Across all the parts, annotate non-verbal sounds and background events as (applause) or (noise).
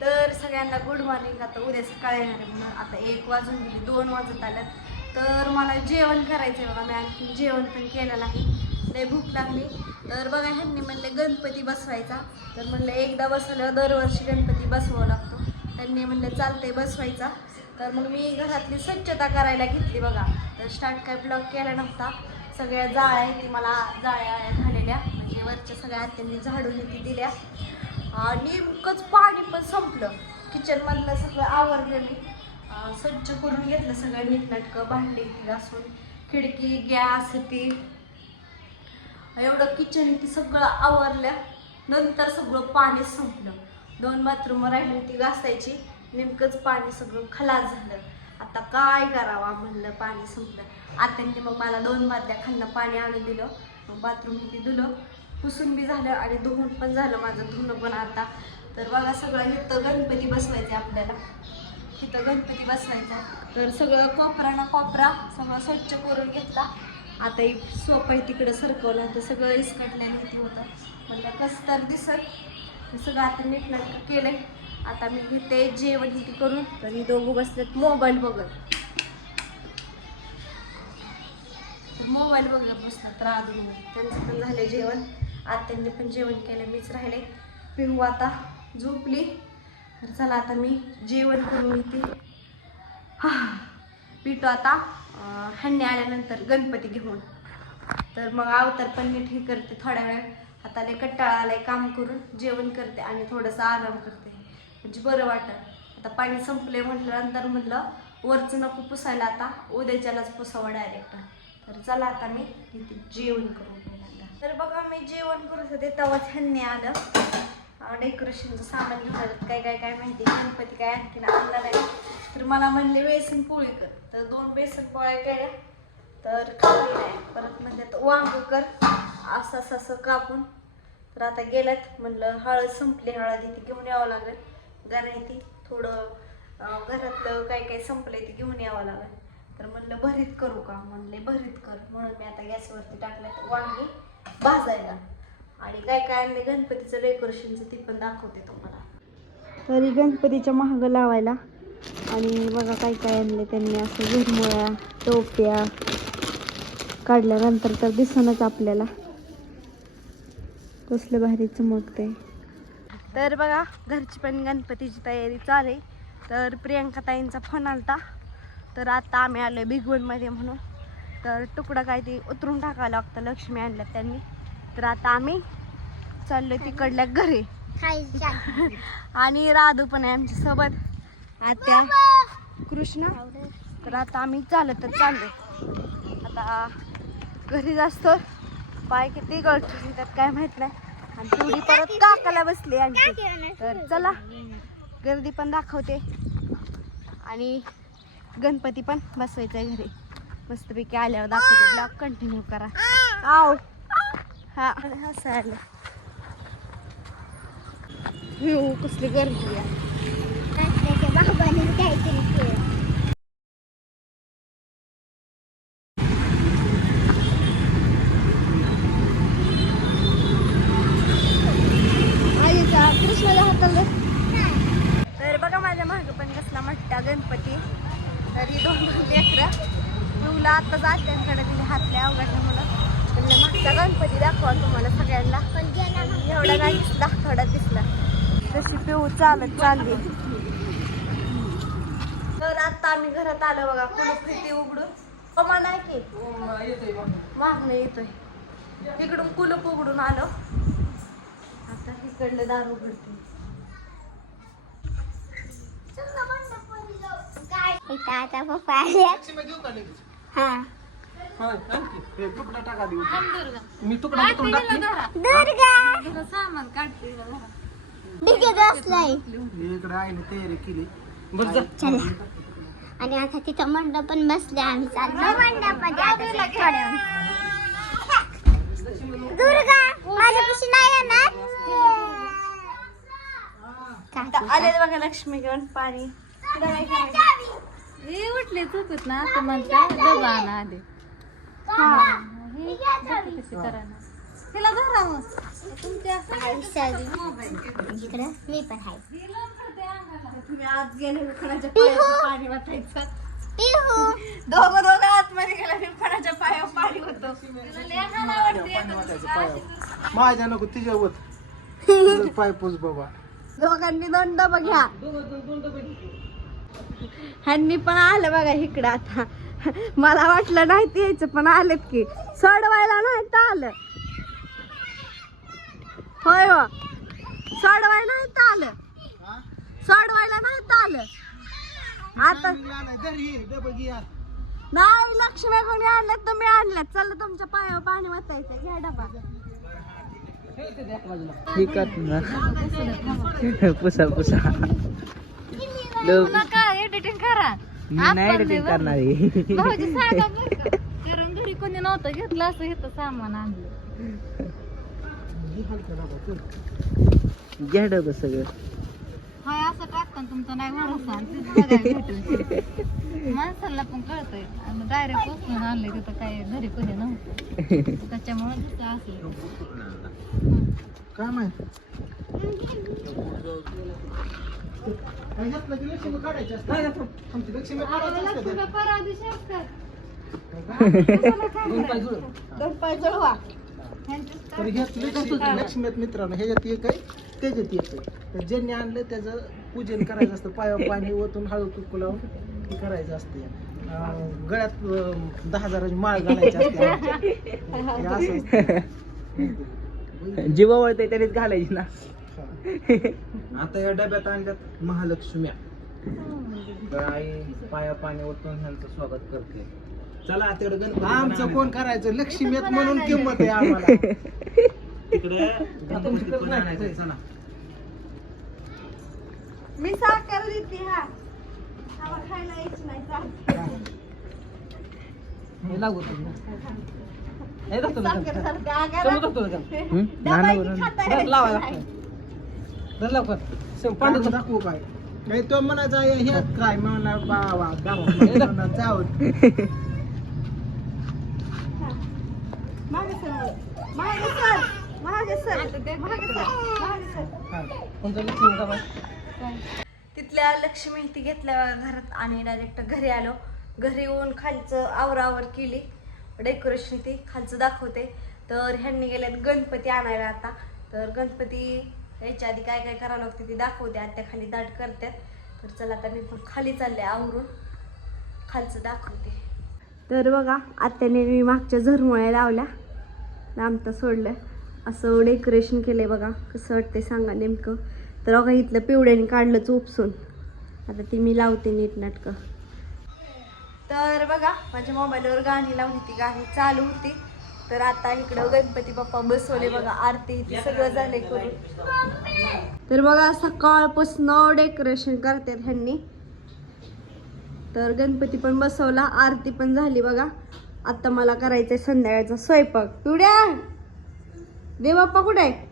तर सगळ्यांना good morning आता उद्या सकाळी येणार आहे म्हणून आता एक वाजून गेली दोन वाजत आल्यात. तर मला जेवण करायचं आहे बघा मी आणखी जेवण पण केलं आहे. लय भूक लागली. तर बघा ह्यांनी म्हणले गणपती बसवायचा. तर म्हणलं एकदा बसवल्यावर दरवर्षी गणपती बसवावा लागतो. त्यांनी म्हणलं चालते बसवायचा. तर मग मी घरातली स्वच्छता करायला घेतली बघा. तर स्टार्ट काय ब्लॉक केला नव्हता. सगळ्या जाळ्या ती मला जाळ्या झालेल्या म्हणजे वरच्या सगळ्या आत्यांनी झाडून ती दिल्या. नेमकंच पाणी पण संपलं. किचनमधलं सगळं आवरलं मी स्वच्छ करून घेतलं सगळं नीटनाटकं भांडी घासून खिडकी गॅस ती. एवढं किचन ती सगळं आवरलं. नंतर सगळं पाणी संपलं. दोन बाथरूम राहिली होती घासायची. नेमकंच पाणी सगळं खलास झालं. आता काय करावा म्हणलं पाणी संपलं. आत्यांनी मग मला दोन बादल्या खाल्लं पाणी आणून दिलं. मग बाथरूम ती धुलं. पुसून बी झालं आणि धुवून पण झालं माझं धुणं पण आता. तर बघा सगळं इथं गणपती बसवायचे आपल्याला. तिथं गणपती बसवायचा तर सगळं कोपरा ना कोपरा सगळं स्वच्छ करून घेतला. आता एक सोपं आहे तिकडं सरकवलं तर सगळं इसकटलेलं किती होतं. म्हणलं कसं तर दिसत सगळं आता नीटनाटकं केलंय. आता मी घेते जेवण किती करून. तर मी दोघं बसलेत मोबाईल बघत. मोबाईल बघत बसतात राहून त्यांचं पण झालं जेवण. आत्यांनी पण जेवण केलं मीच राहिले. पिंगू आता झोपली. तर चला आता मी जेवण करून घेते हा पिटो आता. अं, आल्यानंतर गणपती घेऊन. तर मग अवतार पण नीट हे करते थोड्या वेळ. आता लय कंटाळा आलाय काम करून. जेवण करते आणि थोडंसं आराम करते. म्हणजे बरं वाटत. आता पाणी संपले म्हटल्यानंतर म्हणलं वरचं नको पुसायला आता. उद्याच्यालाच पुसावं डायरेक्ट तर चला आता मी इथे जेवण करू तर बघा मी जेवण करत होते तेव्हाच ह्यांनी आलं. डेकोरेशनचं सामान घेऊन काय काय काय माहिती गणपती काय आणखी आणला नाही. तर मला म्हणले बेसन पोळी कर. तर दोन बेसन पोळ्या केल्या. तर खाली नाही. परत म्हणजे वांग कर. असं असं असं कापून. तर आता गेल्यात. म्हणलं हळद संपली हळद इथे घेऊन यावं लागेल. गणायती थोडं घरातलं काय काय संपलंय ते घेऊन यावं लागेल. तर म्हणलं भरीत करू का? म्हणले भरीत कर. म्हणून मी आता गॅसवरती टाकलं वांगी. भाजायला. आणि काय काय आणले गणपतीचं डेकोरेशनचं ती पण दाखवते तुम्हाला. तरी गणपतीच्या महाग लावायला. आणि बघा काय काय आणले त्यांनी असं झुरमुळ्या टोप्या काढल्यानंतर तर दिसनच आपल्याला. कसलं भारी चमकते तर बघा घरची पण गणपतीची तयारी चालू आहे. तर प्रियंका ताईंचा फोन आलता. तर आता आम्ही आलोय भिगवणमध्ये म्हणून. तर तुकडा काय ते उतरून टाकावं लागतं. लक्ष्मी आणलं त्यांनी. तर आता आम्ही चाललोय तिकडल्या घरी. (laughs) आणि राधू पण आहे आमच्यासोबत. आत्या कृष्ण. तर आता आम्ही चालतच चाललोय. आता घरी जास्त पाय किती गळतो त्यात काय माहीत नाही. आणि तेवढी परत काकाला बसली आणखी तर चला गर्दी पण दाखवते. आणि गणपती पण बसवायचा आहे घरी. मस्तपैकी आल्यावर दाखवते. ब्लॉग कंटिन्यू करा. आव हा. हसायला. कसली गर्दी आहे आईचा कृष्णाला हाताला तर बघा माझ्या मागं पण कसला मोठा गणपती तरी दोन दोन लेकरं पिऊला आता जात्यांकडे दिले हातले अवघडलं म्हणून म्हणलं मागचा गणपती दाखवा तुम्हाला सगळ्यांना. एवढा नाही दिसला? थोडा दिसला. तशी पिऊ चालत चालली. तर आता आम्ही घरात आलो बघा कुलूप फिरती उघडून. कमा नाही की. मागणं येतोय. इकडून कुलूप उघडून आलो. आता इकडलं दार उघडते. आता पप्पा आले. हा. तुकडा टाका देऊ. मी तुकडा कुठून टाकली दुर्गा. सामान काढते डिगेत बसलाय. इकडे आईने तयारी केली. बरं जा. चला. आणि आता तिथं मंडप पण बसले आम्ही चाललो. मंडपात आता थोड्या वेळ. दुर्गा माझ्यापाशी नाही येणार? काकी. आले बघा लक्ष्मी घेऊन पाणी? हे उठले चुकत ना. आता म्हणता डबा आणा आधी. कशी करा तिला धरा मी पण आहे तुम्ही गेले कोणाच्या पायावर पाणी वाटायचं दोघं दोघं आतमध्ये गेला मी कोणाच्या पायावर पाणी होतं माझ्या नको तिच्यावर तुझं पाय पोच बाबा. दोघांनी दोन डबा घ्या. ह्यांनी पण आलं बघा इकडं आता. (laughs) मला वाटलं नाही ते यायचं पण आलेत की. सोडवायला नाही तर आलं. होय हो. सोडवायला नाही तर आलं. सोडवायला नाही तर आलं. आता नाही लक्ष्मी कोणी आणल्यात तुम्ही आणल्यात चला तुमच्या पायावर पाणी वाचायचं घ्या डबा. पुसा पुसा. नका एडिटिंग करा. नाही editing करणार आहे. भाऊजी सांगा बरं का. कारण घरी कोणी नव्हतं घेतलं असं इथं सामान आणलं. घ्या डबं सगळं. हाय असं टाकताना तुमचा नाही भरोसा. आणि तिथं बघायला भेटेल माणसाला पण कळतंय. आणि डायरेक्ट पोचून आणले तिथं काय घरी कोणी नव्हतं. त्याच्यामुळे असलं काय माहीत? लक्ष्मी काढायची असते आमची लक्ष्मी काढायची असते लक्ष्मी परादिशी असतात दोन पाय जुळव. दोन पाय जळवा. तर ह्यात लक्ष्मी लक्ष्मी आहेत मित्रांनो ह्याच्यात एक आहे त्याच्यात एक आहे. तर ज्यांनी आणलं त्याचं पूजन करायचं असतं. पायावर पाणी ओतून हळू कुकू लावून हे करायचं असते. गळ्यात अं, दहा हजाराची माळ घालायची असते. (laughs) हे असं असतं. (laughs) जीवावळते त्यानेच घालायची ना. हा. आता या डब्यात आणल्यात महालक्ष्म्या आई पाया पाणी ओतून ह्यांचं स्वागत करते. चला तिकडे गणपती आमचं कोण करायचं? लक्ष्मी आहेत म्हणून किंमत आहे आम्हाला. तिकडे गणपती पण आणायचं चला. मी साखर देते हा. खायला यायची नाही साखर. दाखवू काय? नाही तो म्हणायचा हे काय? म्हणा बावा गावा जाऊ मागे सर. मागे सर. मागे सर. मागे सर. मागे सर. तिथल्या लक्ष्मी ती घेतल्या घरात. आणि डायरेक्ट घरी आलो. घरी येऊन खालचं आवरावर केली. डेकोरेशन ती खालचं दाखवते. तर ह्यांनी गेल्यात गणपती आणायला आता. तर गणपती यायच्या आधी काय काय करावं लागते ती दाखवते. आत्या खाली दाट करतात तर चला आता मी पण खाली चालले आवरून. खालचं दाखवते. तर बघा आत्याने मी मागच्या झरमुळ्या लावल्या. लांबतं सोडलं. असं डेकोरेशन केलंय बघा. कसं वाटतंय सांगा नेमकं. तर बघा इथलं पिवड्याने काढलंच उपसून आता ती मी लावते नीट नाटकं. तर बघा माझ्या मोबाईलवर गाणी लावली ती गाणी चालू होती. तर आता इकडं गणपती बाप्पा बसवले बघा आरती ते सगळं झाले करून. तर बघा सकाळपासून डेकोरेशन करतात ह्यांनी. तर गणपती पण बसवला आरती पण झाली बघा. आता मला करायचंय संध्याकाळचा स्वयंपाक. पिवड्या दे बाप्पा कुठे आहे?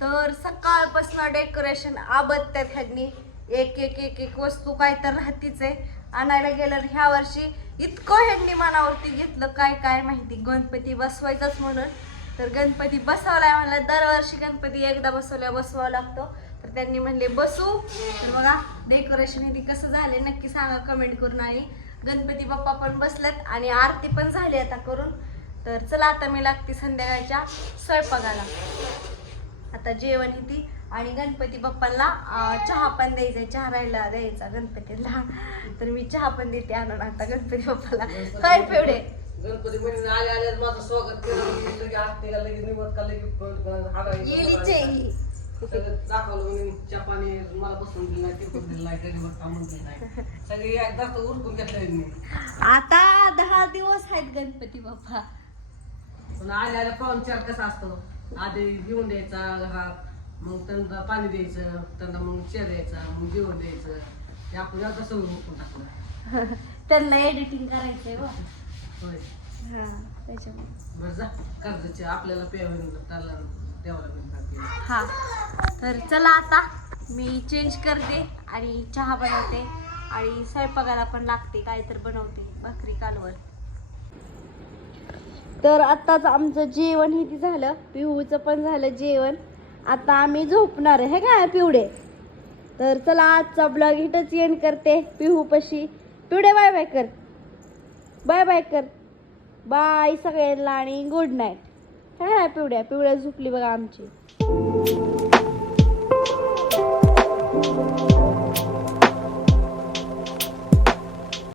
तर सकाळपासून डेकोरेशन आबत्त्यात ह्यांनी. एक एक एक एक वस्तू काय तर राहतीच आहे. आणायला गेलं ह्या वर्षी इतकं ह्यांनी मनावरती घेतलं काय काय माहिती? गणपती बसवायचंच म्हणून. तर गणपती बसवलाय म्हणलं दरवर्षी गणपती एकदा बसवल्या बसवावं लागतो. तर त्यांनी म्हणले बसू. तर बघा डेकोरेशन इथे कसं झाले नक्की सांगा कमेंट करून आणि गणपती बाप्पा पण बसलेत आणि आरती पण झाली आता करून. तर चला आता मी लागते संध्याकाळच्या स्वयंपाकाला. आता जेवण ही ती. आणि गणपती बाप्पाला चहा पण द्यायचा चहा राहिला द्यायचा गणपतीला. तर मी चहा पण देते आणून आता गणपती बाप्पाला. काय पेवडे गणपती आले आले माझं स्वागत केलं. आरतीला निवड का दाखवलं म्हणे चहा पाणी मला बसून दिलं सगळी एकदा तर उरकून घेतलं मी आता दहा दिवस आहेत गणपती बाप्पा. पण आले आले पाहुणचार कसा असतो. आधी घेऊन द्यायचा हा. मग त्यांना पाणी द्यायचं त्यांना मग चेअर द्यायचा मग जेवण द्यायचं. ते आपण आता सगळं उरकून टाकलं. (laughs) त्यांना एडिटिंग करायचंय होय. हा त्याच्यामुळे. बरं जा कर्जाचे आपल्याला होईल त्याला देवाला हा तर चला आता मी चेंज करते आणि चहा बनवते आणि स्वयंपाकाला पण लागते काय तर बनवते भाकरी कालवर तर आत्ताच आमचं जेवण हे झालं पिहूचं पण झालं जेवण. आता आम्ही झोपणार आहे हे काय पिवडे तर चला आजचा ब्लॉग इथंच एंड करते पिहूपाशी पिवडे बाय बाय कर. बाय बाय कर. बाय सगळ्यांना आणि गुड नाईट काय पिवड्या पिवड्या झोपली बघा आमची.